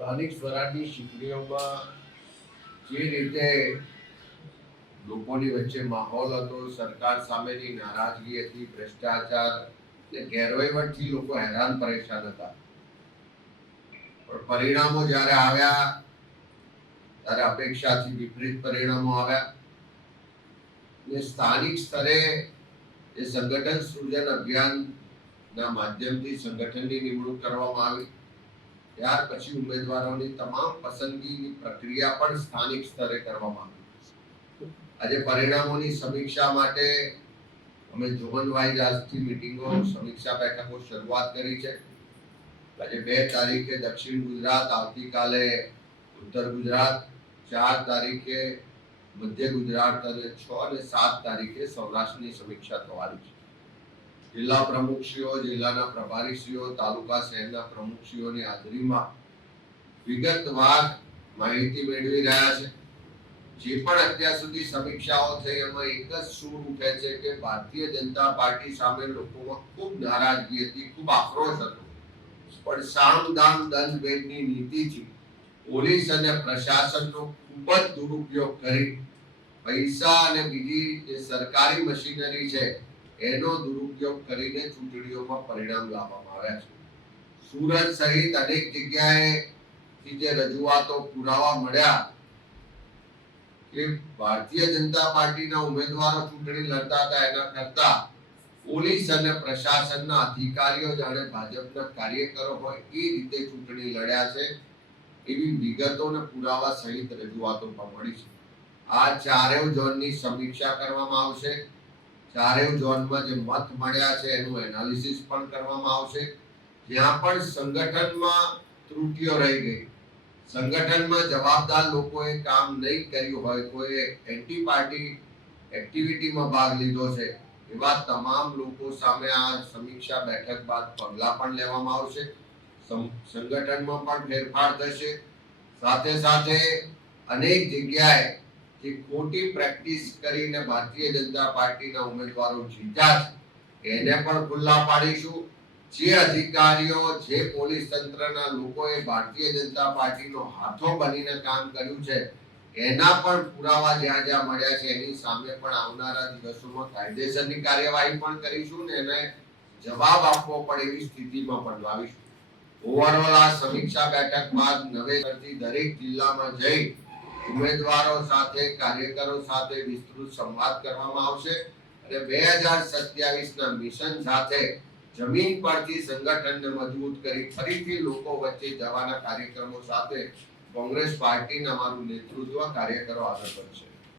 સ્થાનિક સ્વરાજની ચૂંટણીઓમાં જે રીતે લોકોની વચ્ચે માહોલ હતો, સરકાર સામેની નારાજગી હતી, ભ્રષ્ટાચાર અને ગેરવહીવટથી લોકો હેરાન પરેશાન હતા. પણ પરિણામો જ્યારે આવ્યા ત્યારે અપેક્ષાથી વિપરીત પરિણામો આવ્યા. અને સ્થાનિક સ્તરે જે સંગઠન સૃજન અભિયાનના માધ્યમથી સંગઠનની નિમણૂક કરવામાં આવી, ત્યાર પછી ઉમેદવારોની તમામ પસંદગીની પ્રક્રિયા પણ સ્થાનિક સ્તરે કરવામાં આવી. આજે પરિણામોની સમીક્ષા માટે અમે ઝોન વાઇઝ આજથી મીટિંગો, સમીક્ષા બેઠકો શરૂઆત કરી છે. આજે 2 તારીખે દક્ષિણ ગુજરાત, આવતીકાલે ઉત્તર ગુજરાત, 4 તારીખે મધ્ય ગુજરાત અને 6 અને 7 તારીખે સૌરાષ્ટ્રની સમીક્ષા થવાની છે. જિલ્લા પ્રમુખશ્રીઓ, જિલ્લાના પ્રભારીશ્રીઓ, તાલુકા શહેરના પ્રમુખશ્રીઓની હાજરીમાં વિગતવાર માહિતી મેળવી રહ્યા છે. જે પણ અત્યાર સુધી સમીક્ષાઓ થઈ એમાં એક જ સૂર ઉઠે છે કે ભારતીય જનતા પાર્ટી સામે લોકોમાં ખૂબ નારાજગી હતી, ખૂબ આક્રોશ હતો. પણ સામ દામ દંડ ભેદની નીતિથી પોલીસ અને પ્રશાસનનો ખૂબ જ દુરુપયોગ કરી પૈસા અને બીજી જે સરકારી મશીનરી છે એનો દુરુપયોગ કરીને ચૂંટણીઓમાં પરિણામ લાવવામાં આવ્યા છે. સુરત સહિત અનેક જગ્યાએથી જે રજૂઆતો, પુરાવા મળ્યા કે ભારતીય જનતા પાર્ટીના ઉમેદવારો ચૂંટણી લડતા હતા એના કરતા પોલીસ અને પ્રશાસનના અધિકારીઓ જાણે ભાજપના કાર્યકરો હોય એ રીતે ચૂંટણી લડ્યા છે, એવી વિગતો અને પુરાવા સહિત રજૂઆતો પણ મળી છે. આ ચારેય ઝોનની સમીક્ષા કરવામાં આવશે. ચારેય ઝોનમાં જે મત મળ્યા છે એનું એનાલિસિસ પણ કરવામાં આવશે. જ્યાં પણ સંગઠનમાં ત્રુટિઓ રહી ગઈ, સંગઠનમાં જવાબદાર લોકોએ કામ નહીં કર્યું હોય, કોઈ એન્ટી પાર્ટી એક્ટિવિટીમાં ભાગ લીધો છે, એવા તમામ લોકો સામે આ સમીક્ષા બેઠક બાદ પગલાં પણ લેવામાં આવશે. સંગઠનમાં પણ ફેરફાર થશે. સાથે સાથે અનેક જગ્યાએ જે ખોટી પ્રેક્ટિસ કરીને ભારતીય જનતા પાર્ટીના ઉમેદવારો જીત્યા છે એને પણ ખુલ્લા પાડીશું. જે અધિકારીઓ, જે પોલીસ તંત્રના લોકોએ ભારતીય જનતા પાર્ટીનો હાથો બનીને કામ કર્યું છે એના પણ પુરાવા જ્યાં જ્યાં મળ્યા છે એની સામે પણ આવનારા દિવસોમાં કાયદેસરની કાર્યવાહી પણ કરીશું ને એને જવાબ આપવો પડે એવી સ્થિતિમાં પણ લાવીશું. ઓવરઓલ આ સમીક્ષા બેઠક બાદ નવેસરથી દરેક જિલ્લામાં જઈ ઉમેદવારો સાથે, કાર્યકરો સાથે વિસ્તૃત સંવાદ કરવામાં આવશે અને 2027ના મિશન સાથે જમીન પરથી સંગઠનને મજબૂત કરી ફરીથી લોકો વચ્ચે જવાના કાર્યક્રમો સાથે કોંગ્રેસ પાર્ટીના અમારું નેતૃત્વ કાર્યકરો આગળ વધશે.